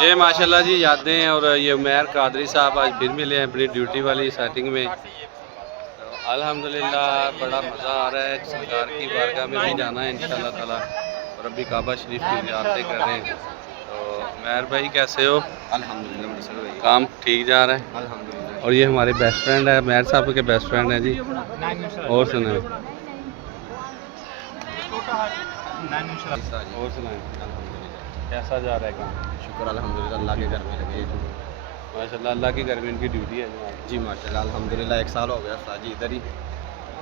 یہ ماشاءاللہ جی یادیں، اور یہ عمیر قادری صاحب آج پھر ملے ہیں اپنی ڈیوٹی والی سیٹنگ میں. الحمدللہ بڑا مزہ آ رہا ہے. سرکار کی بارگاہ میں بھی جانا ہے انشاءاللہ تعالی، اور ابھی کعبہ شریف کی زیارتیں کر رہے ہیں. تو عمیر بھائی کیسے ہو؟ الحمدللہ کام ٹھیک جا رہا ہے؟ الحمدللہ. اور یہ ہمارے بیسٹ فرینڈ ہے، عمیر صاحب کے بیسٹ فرینڈ ہیں جی. اور سنائیں کیسا جا رہا ہے کام؟ شکر الحمدللہ، اللہ کے گھر میں لگے. ماشاءاللہ اللہ کے گھر میں ان کی ڈیوٹی ہے جی ماشاءاللہ الحمدللہ. 1 سال ہو گیا ساجی ادھر ہی.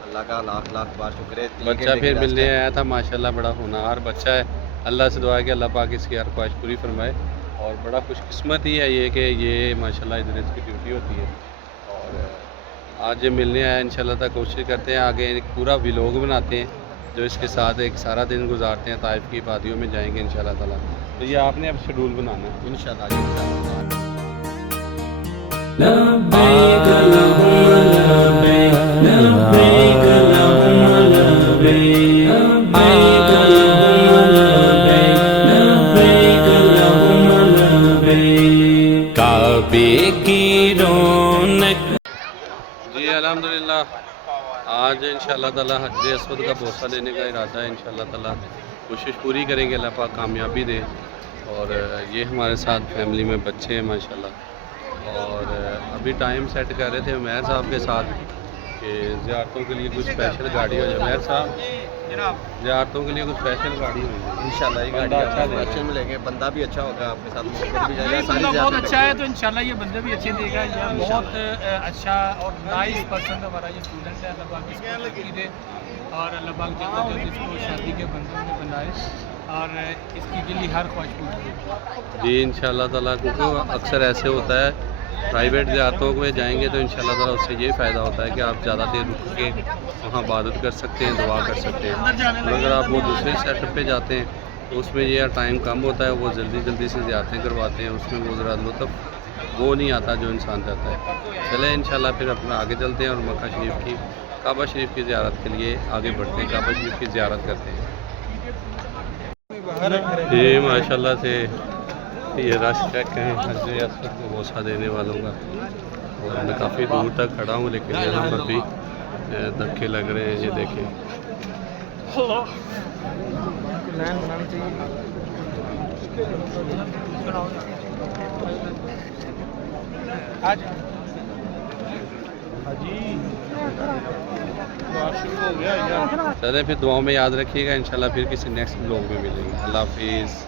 اللہ کا لاکھ لاکھ بار شکر ہے. بچہ پھر ملنے آیا تھا، ماشاءاللہ بڑا ہونہار بچہ ہے. اللہ سے دعا ہے کہ اللہ پاک اس کی ہر خواہش پوری فرمائے. اور بڑا خوش قسمت ہی ہے یہ کہ یہ ماشاءاللہ ادھر اس کی ڈیوٹی ہوتی ہے. اور آج یہ ملنے آیا، انشاءاللہ تک کوشش کرتے ہیں آگے ایک پورا ولاگ بناتے ہیں جو اس کے ساتھ ایک سارا دن گزارتے ہیں. طائف کی وادیوں میں جائیں گے انشاءاللہ تعالیٰ. تو یہ آپ نے اب شیڈول بنانا ہے انشاءاللہ جی. لبیک اللہم لبیک لبیک اللہم لبیک لبیک اللہم لبیک لبیک اللہم لبیک. کعبے کی رونق. جی الحمدللہ. آج انشاءاللہ تعالیٰ حجر اسود کا بوسہ لینے کا ارادہ ہے. انشاءاللہ تعالیٰ کوشش پوری کریں گے، اللہ پاک کامیابی دے. اور یہ ہمارے ساتھ فیملی میں بچے ہیں ماشاءاللہ. اور ابھی ٹائم سیٹ کر رہے تھے عمیر صاحب کے ساتھ کہ زیارتوں کے لیے کچھ اسپیشل گاڑی ہو جائے. عمیر صاحب زیارتوں کے لیے کچھ اسپیشل گاڑی ہو جائے انشاءاللہ یہ گاڑی اچھا اچھا ملیں گے. بندہ بھی اچھا ہوگا آپ کے ساتھ، محبت بھی جائے گا. بندہ بہت اچھا ہے تو انشاءاللہ یہ بندے بھی اچھے دے گا. یہ بہت اچھا اور نائس پرسن ہمارا یہ اسٹوڈنٹ ہے. اللہ پاک اس کو ترقی دے اور اللہ پاک جلد اس کو شادی کے بندوں میں بنائے اور اس کی دلی ہر خواہش پوری کرے. جی انشاءاللہ تعالیٰ. کیونکہ اکثر ایسے ہوتا ہے پرائیویٹ زیارتوں میں جائیں گے تو انشاءاللہ تعالیٰ اس سے یہ فائدہ ہوتا ہے کہ آپ زیادہ دیر رک کے وہاں عبادت کر سکتے ہیں، دعا کر سکتے ہیں. اور اگر آپ وہ دوسرے سیٹ اپ پہ جاتے ہیں تو اس میں یہ ٹائم کم ہوتا ہے، وہ جلدی جلدی سے زیارتیں کرواتے ہیں. اس میں وہ ذرا لطف وہ نہیں آتا جو انسان چاہتا ہے. چلیں انشاءاللہ پھر اپنا آگے چلتے ہیں اور مکہ شریف کی کعبہ شریف کی زیارت کے لیے آگے بڑھتے ہیں. کعبہ شریف کی زیارت کرتے ہیں. جی ماشاءاللہ سے یہ رش چیک کریں حجر اسود کو بوسہ دینے والوں کا. اور میں کافی دور تک کھڑا ہوں لیکن یہاں پر بھی دھکے لگ رہے ہیں. یہ دیکھیں چلیں پھر دعاؤں میں یاد رکھیے گا. انشاءاللہ پھر کسی نیکسٹ بلاگ میں ملیں گے. اللہ حافظ.